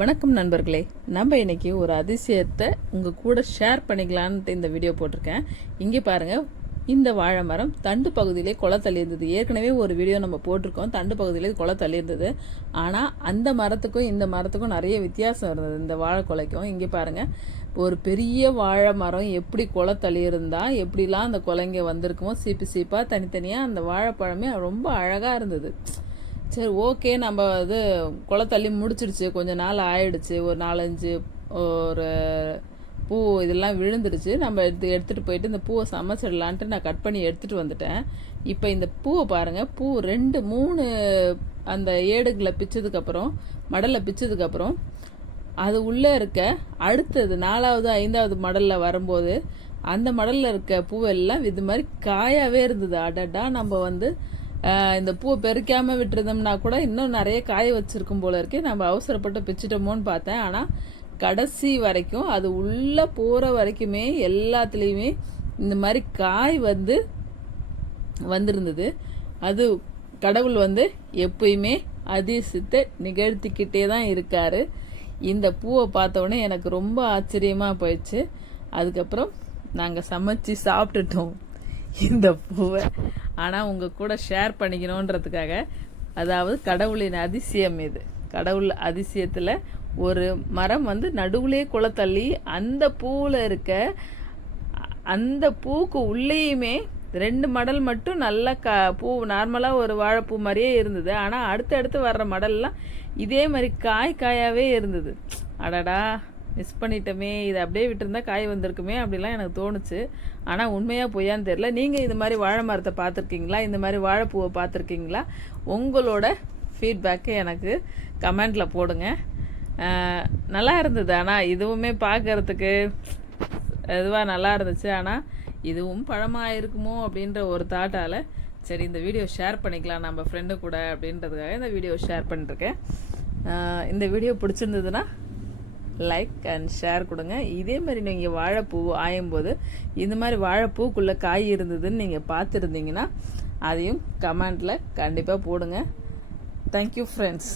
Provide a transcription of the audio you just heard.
வணக்கம் நண்பர்களே. நம்ம இன்றைக்கி ஒரு அதிசயத்தை உங்கள் கூட ஷேர் பண்ணிக்கலான்ட்டு இந்த வீடியோ போட்டிருக்கேன். இங்கே பாருங்கள் இந்த வாழை மரம் தண்டு பகுதியிலே கொலை இருந்தது ஏற்கனவே ஒரு வீடியோ நம்ம போட்டிருக்கோம் தண்டு பகுதியிலே கொலை இருந்தது ஆனால் அந்த மரத்துக்கும் இந்த மரத்துக்கும் நிறைய வித்தியாசம் இருந்தது. இந்த வாழை கொலைக்கும். இங்கே பாருங்கள் ஒரு பெரிய வாழை மரம் எப்படி கொலை இருந்தா எப்படிலாம் அந்த கொலைங்க வந்திருக்குமோ சீப்பு சீப்பாக தனித்தனியாக அந்த வாழைப்பழமே ரொம்ப அழகாக இருந்தது. சரி ஓகே நம்ம இது குலை தள்ளி முடிச்சிடுச்சு. கொஞ்ச நாள் ஆயிடுச்சு. ஒரு நாலஞ்சு ஒரு பூ இதெல்லாம் விழுந்துடுச்சு. நம்ம எடுத்து எடுத்துகிட்டு போயிட்டு இந்த பூவை சமைச்சிடலான்ட்டு நான் கட் பண்ணி எடுத்துகிட்டு வந்துட்டேன். இப்போ இந்த பூவை பாருங்கள் பூ ரெண்டு மூணு அந்த ஏடுகளை பிச்சதுக்கப்புறம் மடலை பிச்சதுக்கப்புறம் அது உள்ளே இருக்க அடுத்தது நாலாவது ஐந்தாவது மடலில் வரும்போது அந்த மடலில் இருக்க பூவெல்லாம் இது மாதிரி காயாகவே இருந்தது. அடடா நம்ம வந்து இந்த பூவை பெருக்காமல் விட்டுருந்தோம்னா கூட இன்னும் நிறைய காய வச்சுருக்கும் போல இருக்கே. நம்ம அவசரப்பட்டு பிச்சிட்டோமோன்னு பார்த்தேன். ஆனால் கடைசி வரைக்கும் அது உள்ளே போகிற வரைக்குமே எல்லாத்துலேயுமே இந்த மாதிரி காய் வந்து வந்திருந்தது. அது கடவுள் வந்து எப்பயுமே அதிசயத்தை நிகழ்த்திக்கிட்டே தான் இருக்கார். இந்த பூவை பார்த்தோடனே எனக்கு ரொம்ப ஆச்சரியமாக போயிடுச்சு. அதுக்கப்புறம் நாங்கள் சமைச்சு சாப்பிட்டுட்டோம் இந்த பூவை. ஆனால் உங்கள் கூட ஷேர் பண்ணிக்கணுன்றதுக்காக அதாவது கடவுளின் அதிசயம் இது. கடவுள் அதிசயத்தில் ஒரு மரம் வந்து நடுவுலே குளத்தள்ளி அந்த பூவில் இருக்க அந்த பூக்கு உள்ளேயுமே ரெண்டு மடல் மட்டும் நல்ல க பூ நார்மலாக ஒரு வாழைப்பூ மாதிரியே இருந்தது. ஆனால் அடுத்தடுத்து வர்ற மடல்லாம் இதே மாதிரி காய் காயாகவே இருந்தது. அடடா. மிஸ் பண்ணிட்டோமே இதை அப்படியே விட்டுருந்தா காய் வந்திருக்குமே அப்படிலாம் எனக்கு தோணுச்சு. ஆனால் உண்மையாக பொய்யான்னு தெரில நீங்கள் இது மாதிரி வாழை மரத்தை பார்த்துருக்கீங்களா? இந்த மாதிரி வாழைப்பூவை பார்த்துருக்கீங்களா? உங்களோட ஃபீட்பேக்கை எனக்கு கமெண்டில் போடுங்க. நல்லா இருந்தது. ஆனால் இதுவுமே பார்க்கறதுக்கு இதுவாக நல்லா இருந்துச்சு. ஆனால் இதுவும் பழமாக இருக்குமோ அப்படின்ற ஒரு தாட்டால் சரி இந்த வீடியோ ஷேர் பண்ணிக்கலாம் நம்ம ஃப்ரெண்டு கூட அப்படின்றதுக்காக இந்த வீடியோ ஷேர் பண்ணிருக்கேன். இந்த வீடியோ பிடிச்சிருந்ததுன்னா லைக் அண்ட் ஷேர் கொடுங்க. இதே மாதிரி நீங்கள் வாழைப்பூ ஆயும்போது இந்த மாதிரி வாழைப்பூக்குள்ளே காய் இருந்ததுன்னு நீங்கள் பார்த்துருந்தீங்கன்னா அதையும் கமெண்டில் கண்டிப்பாக போடுங்க. Thank you friends